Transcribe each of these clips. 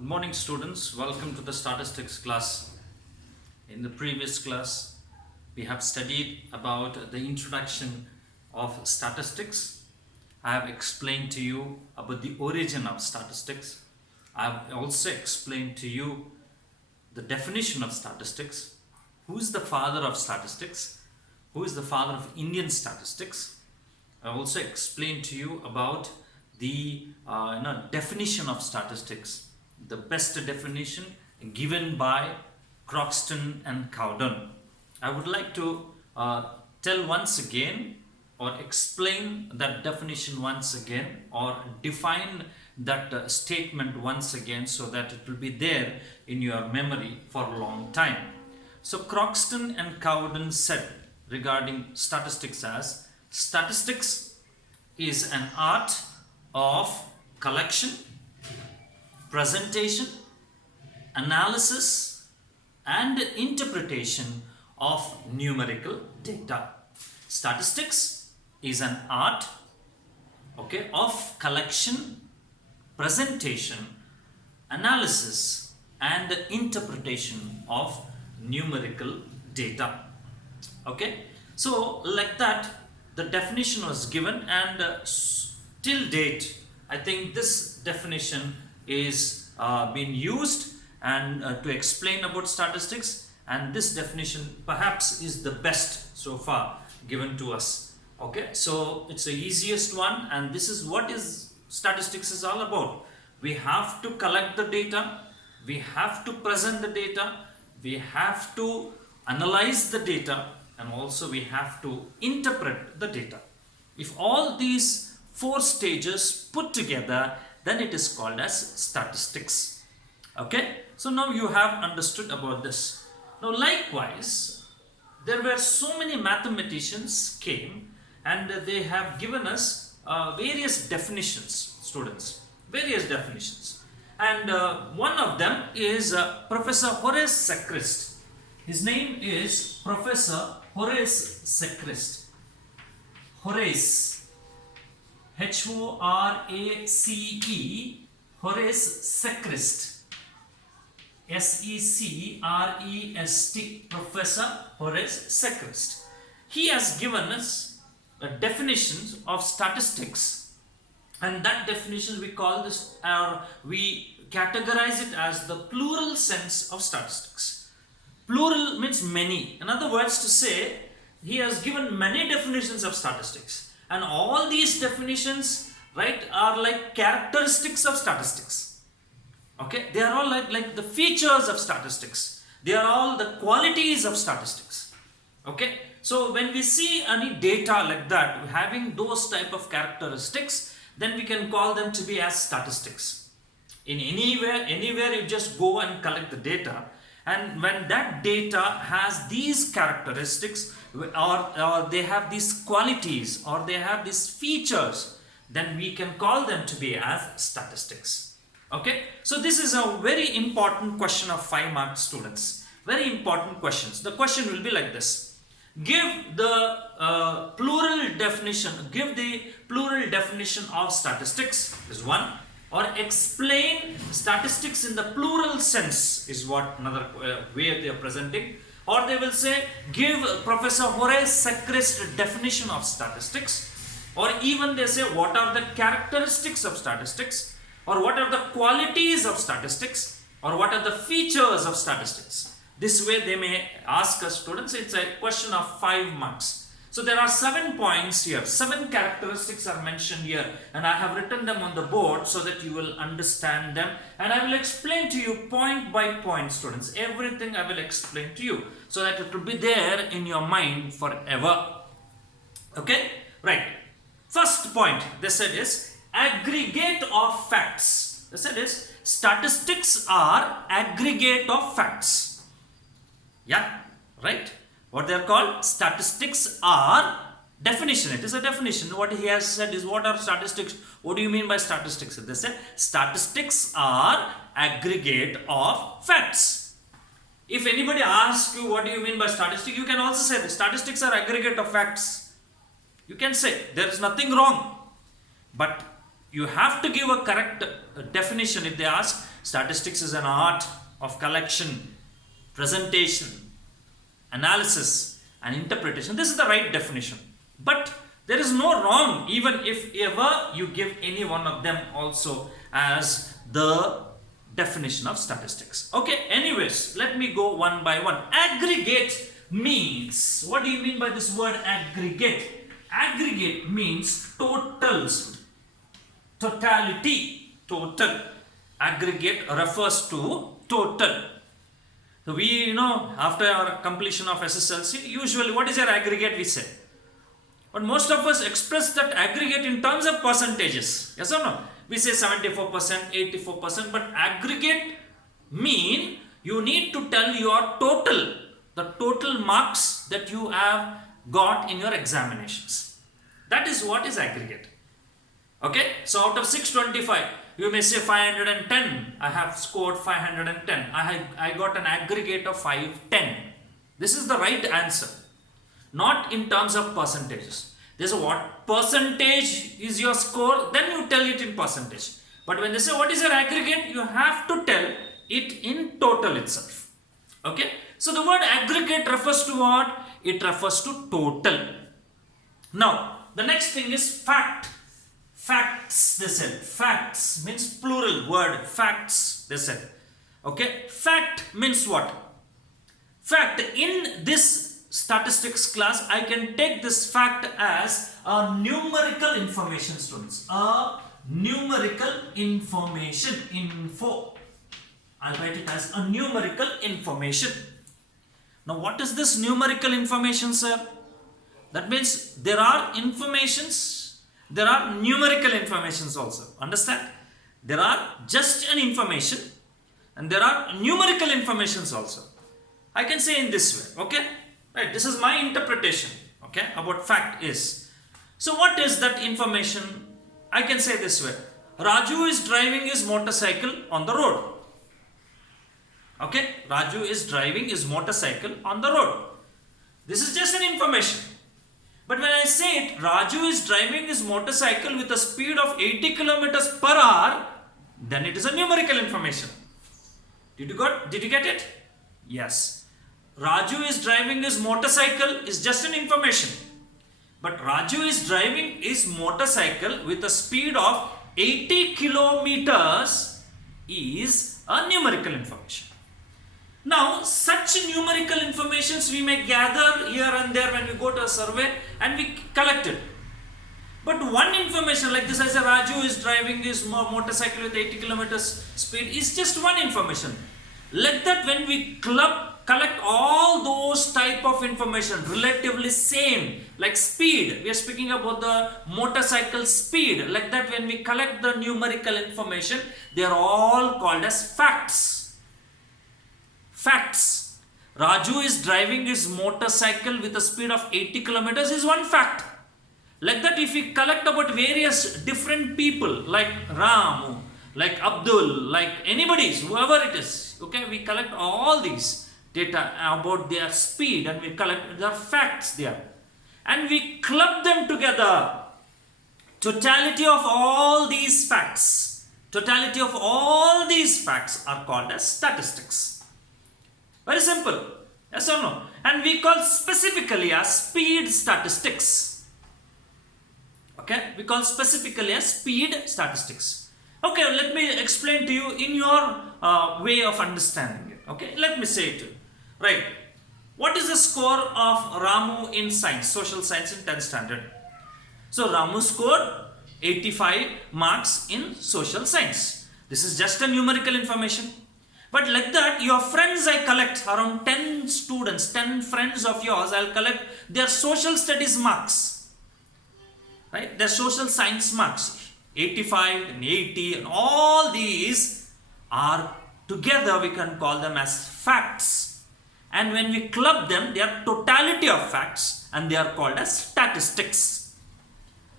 Good morning, students. Welcome to the statistics class. In the previous class, we have studied about the introduction of statistics. I have explained to you about the origin of statistics. I have also explained to you the definition of statistics. Who is the father of statistics? Who is the father of Indian statistics? I also explained to you about the definition of statistics. The best definition given by Croxton and Cowden. I would like to tell once again or explain that definition once again or define that statement once again so that it will be there in your memory for a long time. So Croxton and Cowden said regarding statistics as statistics is an art of collection, presentation, analysis and interpretation of numerical data. Statistics is an art of collection, presentation, analysis and interpretation of numerical data. So like that the definition was given, and till date I think this definition is being used and to explain about statistics, and this definition perhaps is the best so far given to us. So it's the easiest one, and this is what is statistics is all about. We have to collect the data, we have to present the data, we have to analyze the data, and also we have to interpret the data. If all these four stages put together, then it is called as statistics. So now you have understood about this. Now likewise, there were so many mathematicians came and they have given us various definitions, students, various definitions. And one of them is Professor Horace Sechrist. His name is Professor Horace Sechrist. Horace, H-O-R-A-C-E, Horace Sechrist, S-E-C-R-E-S-T, Professor Horace Sechrist. He has given us a definition of statistics, and that definition we call this, or we categorize it as the plural sense of statistics. Plural means many. In other words, to say, he has given many definitions of statistics. And all these definitions, right, are like characteristics of statistics. They are all like the features of statistics. They are all the qualities of statistics. So when we see any data like that, having those type of characteristics, then we can call them to be as statistics. In anywhere you just go and collect the data, and when that data has these characteristics or they have these qualities or they have these features, then we can call them to be as statistics. So this is a very important question of 5 marks, students. Very important questions. The question will be like this. Give the plural definition of statistics is one, or explain statistics in the plural sense is what another way they are presenting. Or they will say, give Professor Horace Sechrist definition of statistics. Or even they say, what are the characteristics of statistics? Or what are the qualities of statistics? Or what are the features of statistics? This way they may ask us, students. It's a question of 5 marks. So there are 7 points here. 7 characteristics are mentioned here, and I have written them on the board so that you will understand them, and I will explain to you point by point, students. Everything I will explain to you so that it will be there in your mind forever. Right. First point they said is aggregate of facts. They said is statistics are aggregate of facts. Right. What they are called? Statistics are definition. It is a definition. What he has said is, what are statistics? What do you mean by statistics? They said statistics are aggregate of facts. If anybody asks you what do you mean by statistics, you can also say the statistics are aggregate of facts. You can say there is nothing wrong, but you have to give a correct definition. If they ask, Statistics is an art of collection, presentation, analysis and interpretation. This is the right definition. But there is no wrong even if ever you give any one of them also as the definition of statistics. Okay, anyways, let me go one by one. Aggregate means, what do you mean by this word aggregate? Aggregate means totals, totality, total. Aggregate refers to total. So we know after our completion of SSLC, usually what is your aggregate we say. But most of us express that aggregate in terms of percentages. Yes or no? We say 74%, 84%, but aggregate mean you need to tell your total, the total marks that you have got in your examinations. That is what is aggregate. Okay, so out of 625, you may say 510. I have scored 510. I got an aggregate of 510. This is the right answer. Not in terms of percentages. There's a what percentage is your score, then you tell it in percentage. But when they say what is your aggregate, you have to tell it in total itself. Okay, so the word aggregate refers to what? It refers to total. Now, the next thing is fact. Facts, they said. Facts means plural word. Facts, they said. Okay, fact means what? Fact, in this statistics class, I can take this fact as a numerical information, students. A numerical information, info. I'll write it as a numerical information. Now, what is this numerical information, sir? That means there are informations, there are numerical informations also. Understand? There are just an information and there are numerical informations also. I can say in this way, okay? Right, this is my interpretation, okay, about fact is. So what is that information? I can say this way. Raju is driving his motorcycle on the road. Okay, Raju is driving his motorcycle on the road. This is just an information. But when I say it, Raju is driving his motorcycle with a speed of 80 kilometers per hour, then it is a numerical information. Did you get it? Yes. Raju is driving his motorcycle is just an information. But Raju is driving his motorcycle with a speed of 80 kilometers is a numerical information. Now, such numerical informations we may gather here and there when we go to a survey and we collect it. But one information like this, I say Raju is driving his motorcycle with 80 kilometers speed is just one information. Like that, when we collect all those type of information relatively same, like speed, we are speaking about the motorcycle speed. Like that, when we collect the numerical information, they are all called as facts. Facts. Raju is driving his motorcycle with a speed of 80 kilometers is one fact. Like that, if we collect about various different people like Ramu, like Abdul, like anybody, whoever it is, okay, we collect all these data about their speed and we collect the facts there and we club them together. Totality of all these facts, totality of all these facts are called as statistics. Very simple, yes or no? And we call specifically as speed statistics. Okay, we call specifically as speed statistics. Okay, let me explain to you in your way of understanding it. Okay, let me say it to you. Right, what is the score of Ramu in science, social science in 10th standard? So Ramu scored 85 marks in social science. This is just a numerical information. But like that, your friends I collect, around 10 students, 10 friends of yours, I'll collect their social studies marks. Right? Their social science marks. 85 and 80 and all these are together, we can call them as facts. And when we club them, they are totality of facts and they are called as statistics.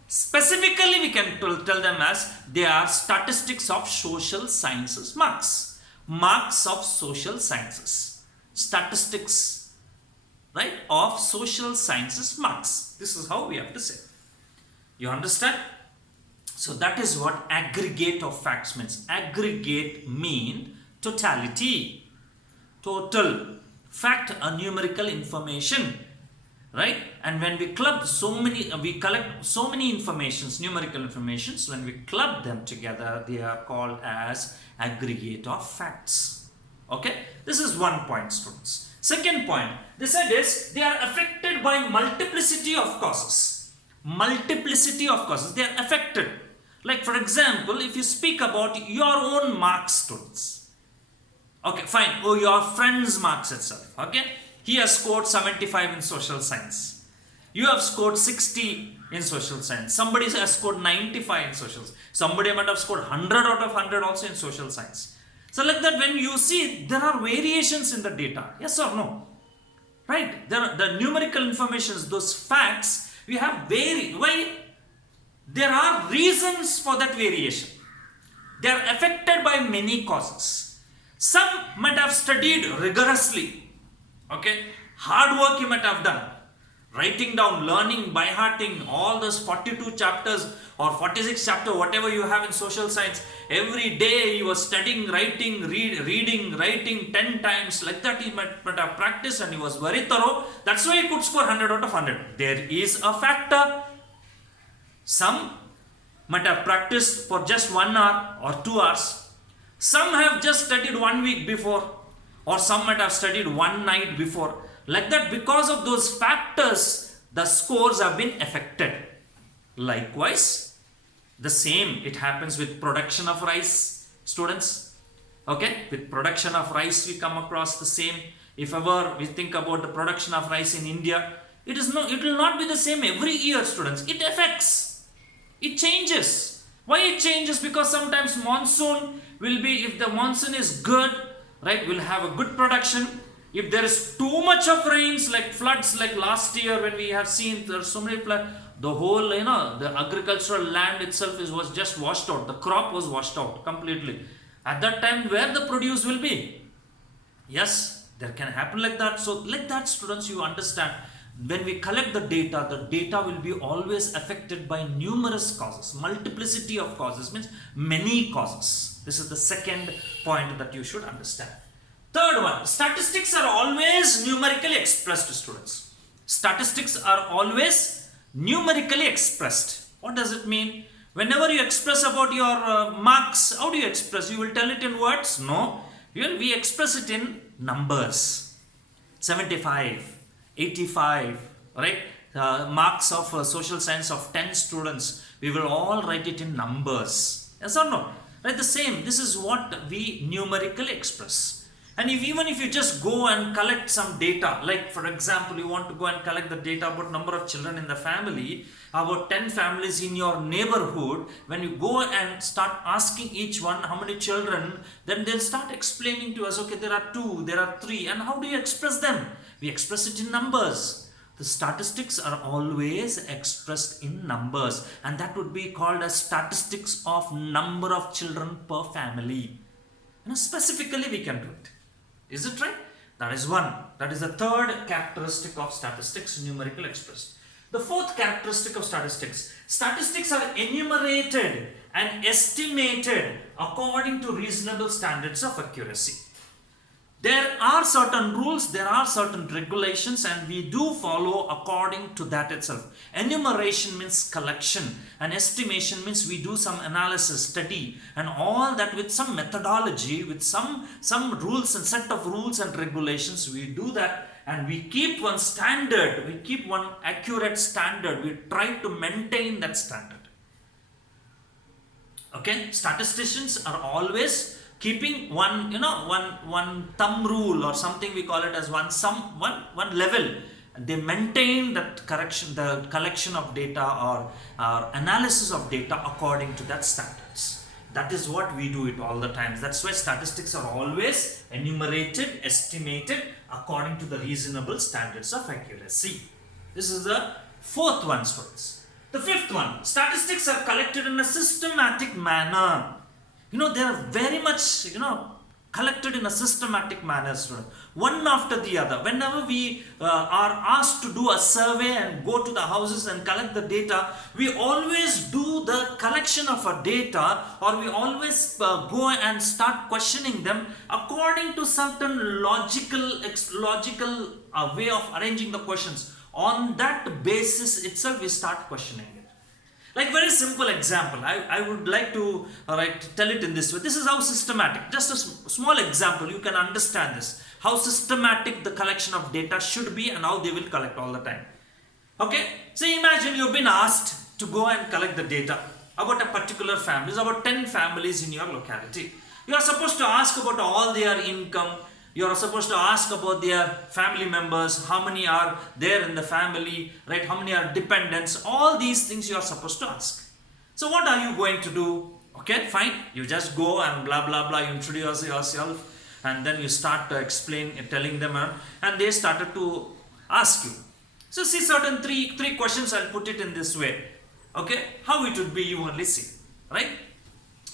Specifically, we can tell them as they are statistics of social sciences marks. Marks of social sciences. Statistics, right, of social sciences marks. This is how we have to say. You understand? So that is what aggregate of facts means. Aggregate mean totality, total fact, a numerical information, right? And when we collect so many informations, numerical informations, when we club them together, they are called as aggregate of facts. Okay, this is one point, students. Second point, they said is they are affected by multiplicity of causes. Multiplicity of causes, they are affected. Like for example, if you speak about your own marks, students. Okay, fine. Oh, your friend's marks itself. Okay, he has scored 75 in social science. You have scored 60 in social science. Somebody has scored 95 in social science. Somebody might have scored 100 out of 100 also in social science. So like that, when you see, there are variations in the data. Yes or no? Right? There are the numerical informations, those facts, we have vary. Why? There are reasons for that variation. They are affected by many causes. Some might have studied rigorously. Okay? Hard work you might have done. Writing down, learning, by hearting all those 42 chapters or 46 chapter, whatever you have in social science. Every day he was studying, writing, reading, writing 10 times. Like that he might have practiced and he was very thorough. That's why he could score 100 out of 100. There is a factor. Some might have practiced for just 1 hour or 2 hours. Some have just studied 1 week before, or some might have studied 1 night before. Like that, because of those factors, the scores have been affected. Likewise, the same, it happens with production of rice, students. Okay, with production of rice, we come across the same. If ever we think about the production of rice in India, it will not be the same every year, students. It affects. It changes. Why it changes? Because sometimes monsoon will be, if the monsoon is good, right, we'll have a good production. If there is too much of rains, like floods, like last year when we have seen there are so many floods, the whole, the agricultural land itself was just washed out. The crop was washed out completely. At that time, where the produce will be? Yes, there can happen like that. So like that, students, you understand. When we collect the data will be always affected by numerous causes. Multiplicity of causes means many causes. This is the second point that you should understand. Third one, statistics are always numerically expressed, students. Statistics are always numerically expressed. What does it mean? Whenever you express about your marks, how do you express? You will tell it in words? No. We express it in numbers. 75, 85, right? Marks of social science of 10 students, we will all write it in numbers. Yes or no? Right? The same. This is what we numerically express. And even if you just go and collect some data, like for example, you want to go and collect the data about number of children in the family, about 10 families in your neighborhood, when you go and start asking each one how many children, then they'll start explaining to us, okay, there are 2, there are 3, and how do you express them? We express it in numbers. The statistics are always expressed in numbers, and that would be called as statistics of number of children per family. Specifically we can do it. Is it right? That is one. That is the third characteristic of statistics, numerical expressed. The fourth characteristic of statistics. Statistics are enumerated and estimated according to reasonable standards of accuracy. There are certain rules, there are certain regulations, and we do follow according to that itself. Enumeration means collection, and estimation means we do some analysis, study, and all that with some methodology, with some rules and set of rules and regulations. We do that, and we keep one standard, we keep one accurate standard. We try to maintain that standard. Okay, statisticians are always keeping one thumb rule, or something we call it as one level. They maintain that the collection of data or analysis of data according to that standards. That is what we do it all the time. That's why statistics are always enumerated, estimated according to the reasonable standards of accuracy. This is the fourth one, students. The fifth one, statistics are collected in a systematic manner. They are very much, collected in a systematic manner, student, one after the other. Whenever we are asked to do a survey and go to the houses and collect the data, we always do the collection of a data, or we always go and start questioning them according to certain logical way of arranging the questions. On that basis itself, we start questioning it. Like very simple example, I would like to tell it in this way. This is how systematic, just a small example, you can understand this, how systematic the collection of data should be and how they will collect all the time. Okay, so imagine you've been asked to go and collect the data about a particular family, about 10 families in your locality. You are supposed to ask about all their income. You are supposed to ask about their family members, how many are there in the family, right? How many are dependents? All these things you are supposed to ask. So what are you going to do? Okay, fine. You just go and blah blah blah. You introduce yourself, and then you start to explain, telling them, and they started to ask you. So see, certain three questions. I'll put it in this way. Okay, how it would be, you only see, right?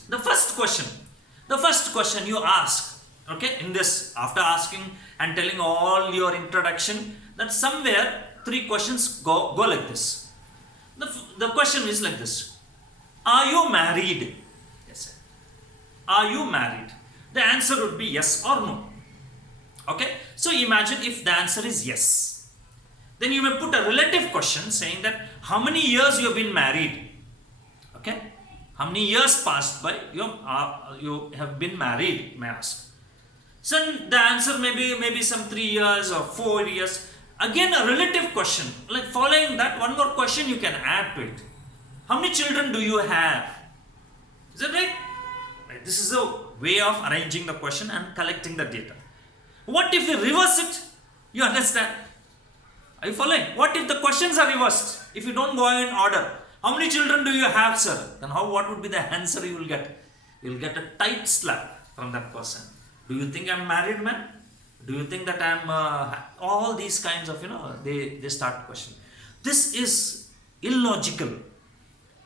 The first question you ask. Okay, in this, after asking and telling all your introduction, that somewhere 3 questions go like this. The question is like this: are you married? Yes, sir. Are you married? The answer would be yes or no. Okay, so imagine if the answer is yes, then you may put a relative question saying that how many years you have been married. Okay, how many years passed by you have been married, may I ask. So the answer may be some 3 years or 4 years. Again, a relative question. Like following that, one more question you can add to it. How many children do you have? Is that right? Right. This is a way of arranging the question and collecting the data. What if we reverse it? You understand? Are you following? What if the questions are reversed? If you don't go in order. How many children do you have, sir? Then what would be the answer you will get? You will get a tight slap from that person. Do you think I'm married, man? Do you think that I'm all these kinds of, they start questioning. This is illogical.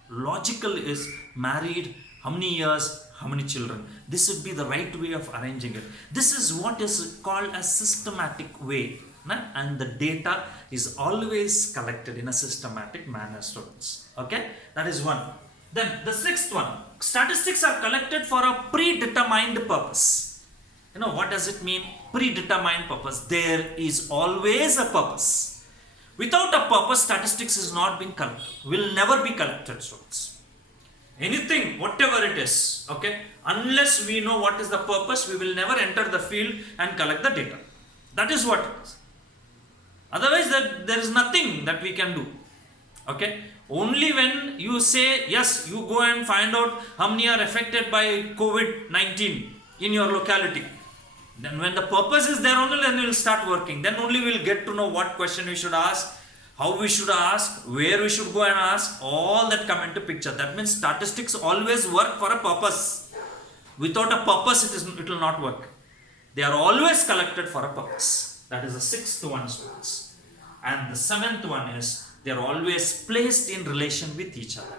Logical is married, how many years, how many children. This would be the right way of arranging it. This is what is called a systematic way. And the data is always collected in a systematic manner, students. Okay, that is one. Then the 6th one, statistics are collected for a predetermined purpose. What does it mean? Predetermined purpose. There is always a purpose. Without a purpose, statistics is not being collected. Will never be collected, students. Anything, whatever it is, okay, unless we know what is the purpose, we will never enter the field and collect the data. That is what it is. Otherwise, there is nothing that we can do. Okay, only when you say yes, you go and find out how many are affected by COVID-19 in your locality. Then when the purpose is there only, then we will start working. Then only we will get to know what question we should ask, how we should ask, where we should go and ask. All that come into picture. That means statistics always work for a purpose. Without a purpose, it will not work. They are always collected for a purpose. That is the 6th one, students. And the 7th one is they are always placed in relation with each other.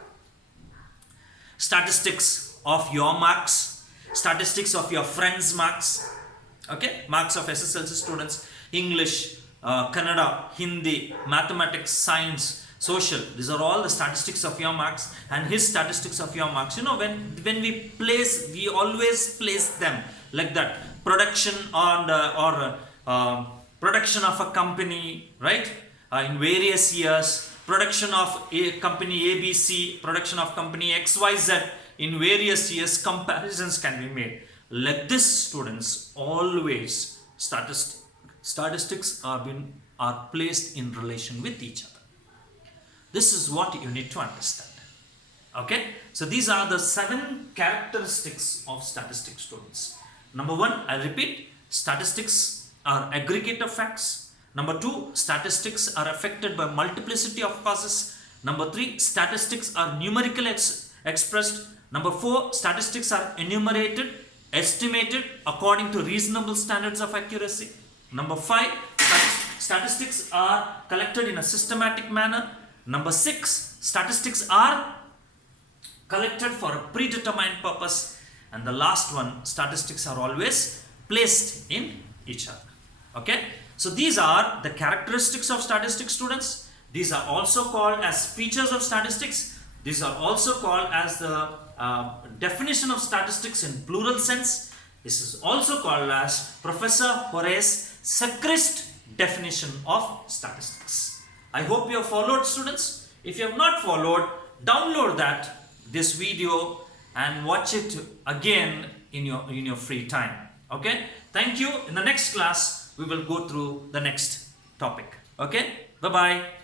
Statistics of your marks, statistics of your friends' marks. Okay, marks of SSLC students, English, Kannada, Hindi, mathematics, science, social. These are all the statistics of your marks, and his statistics of your marks. When we always place them like that. Production or production of a company, right? In various years, production of a company ABC, production of company XYZ in various years, comparisons can be made. Like this, students, always statistics are placed in relation with each other. This is what you need to understand. Okay, so these are the 7 characteristics of statistics, students. Number 1, I repeat, statistics are aggregate of facts. Number 2, statistics are affected by multiplicity of causes. Number 3, statistics are numerically expressed. Number 4, statistics are enumerated, estimated according to reasonable standards of accuracy. Number 5, statistics are collected in a systematic manner. Number 6, statistics are collected for a predetermined purpose. and the last one, statistics, are always placed in each other. Okay, so these are the characteristics of statistics, students. These are also called as features of statistics. These are also called as the definition of statistics in plural sense. This is also called as Professor Horace Sechrist definition of statistics. I hope you have followed, students. If you have not followed, download this video and watch it again in your free time. Okay, thank you. In the next class we will go through the next topic. Okay, bye bye.